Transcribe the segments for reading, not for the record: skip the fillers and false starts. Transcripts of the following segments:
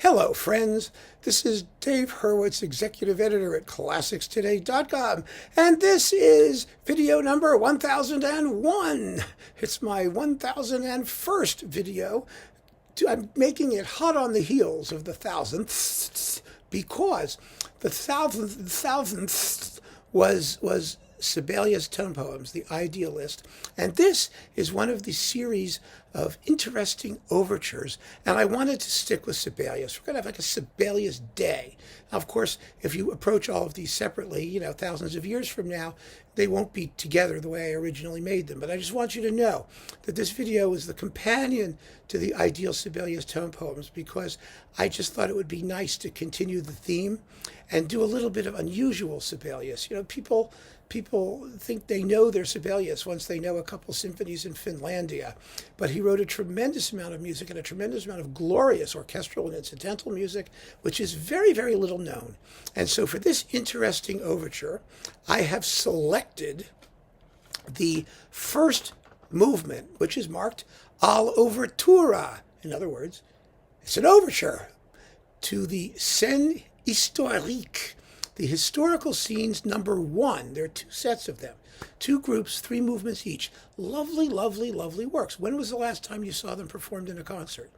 Hello, friends. This is Dave Hurwitz, executive editor at ClassicsToday.com, and this is video number 1001. It's my 1001st video. I'm making it hot on the heels of the thousandth because the thousandth was Sibelius tone poems, The Idealist. And this is one of the series of interesting overtures. And I wanted to stick with Sibelius. We're going to have like a Sibelius day. Now, of course, if you approach all of these separately, thousands of years from now, they won't be together the way I originally made them. But I just want you to know that this video is the companion to the ideal Sibelius tone poems because I just thought it would be nice to continue the theme and do a little bit of unusual Sibelius. People think they know their Sibelius once they know a couple symphonies in Finlandia. But he wrote a tremendous amount of music and a tremendous amount of glorious orchestral and incidental music, which is very, very little known. And so for this interesting overture, I have selected the first movement, which is marked Overture. In other words, it's an overture to the Scènes historiques, the historical scenes number 1. There are 2 sets of them, 2 groups, 3 movements each. Lovely, lovely, lovely works. When was the last time you saw them performed in a concert?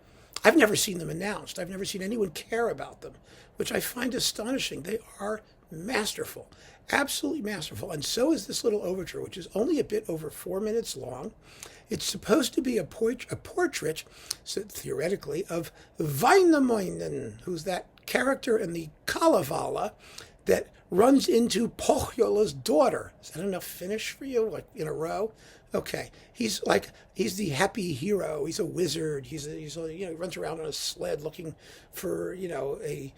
I've never seen them announced. I've never seen anyone care about them, which I find astonishing. They are masterful, absolutely masterful. And so is this little overture, which is only a bit over 4 minutes long. It's supposed to be a portrait, so theoretically, of Wainamoinen, who's that character in the Kalevala that runs into Pohjola's daughter. Is that enough Finnish for you, like in a row? Okay, he's the happy hero. He's a wizard. He runs around on a sled looking for a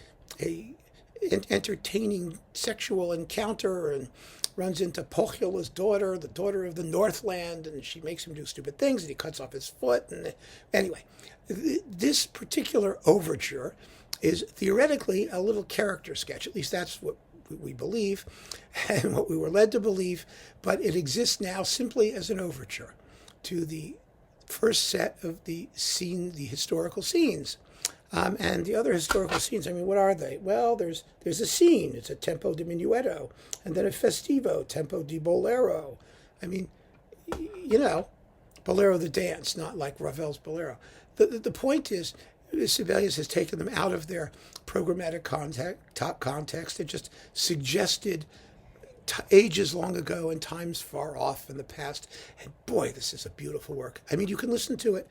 entertaining sexual encounter and runs into Pohjola's daughter, the daughter of the Northland, and she makes him do stupid things, and he cuts off his foot. And anyway, this particular overture is theoretically a little character sketch. At least that's what we believe and what we were led to believe. But it exists now simply as an overture to the first set of the historical scenes. And the other historical scenes, what are they? Well, there's a scene. It's a tempo di minuetto, and then a festivo, tempo di bolero. Bolero the dance, not like Ravel's bolero. The point is, Sibelius has taken them out of their programmatic context and just suggested ages long ago and times far off in the past. And boy, this is a beautiful work. You can listen to it.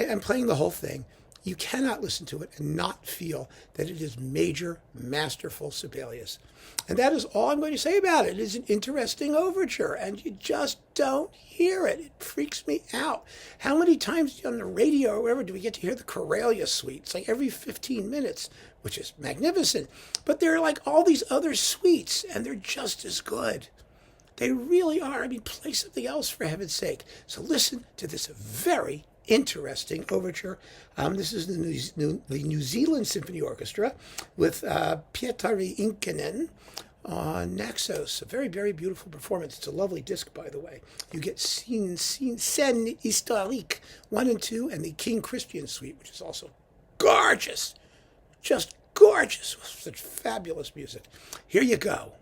I'm playing the whole thing. You cannot listen to it and not feel that it is major, masterful Sibelius. And that is all I'm going to say about it. It is an interesting overture, and you just don't hear it. It freaks me out. How many times on the radio or wherever do we get to hear the Corelia suite? It's like every 15 minutes, which is magnificent. But there are like all these other suites, and they're just as good. They really are. Play something else, for heaven's sake. So listen to this very interesting overture. This is the New Zealand Symphony Orchestra with Pietari Inkinen on Naxos. A very, very beautiful performance. It's a lovely disc, by the way. You get Scènes historiques 1 and 2, and the King Christian Suite, which is also gorgeous. Just gorgeous. Such fabulous music. Here you go.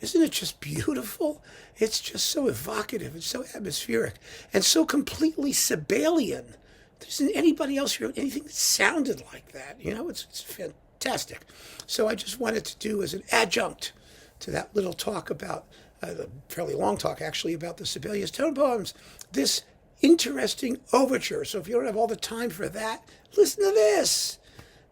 Isn't it just beautiful? It's just so evocative and so atmospheric and so completely Sibelian. There isn't anybody else who wrote anything that sounded like that. It's fantastic. So I just wanted to do as an adjunct to that little talk about, a fairly long talk actually, about the Sibelius tone poems, this interesting overture. So if you don't have all the time for that, listen to this.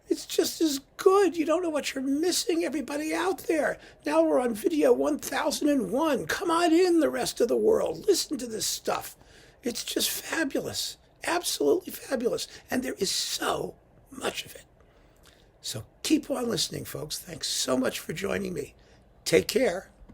It's just as good. You don't know what you're missing, everybody out there. Now we're on video 1001. Come on in, the rest of the world. Listen to this stuff. It's just fabulous. Absolutely fabulous. And there is so much of it. So keep on listening, folks. Thanks so much for joining me. Take care.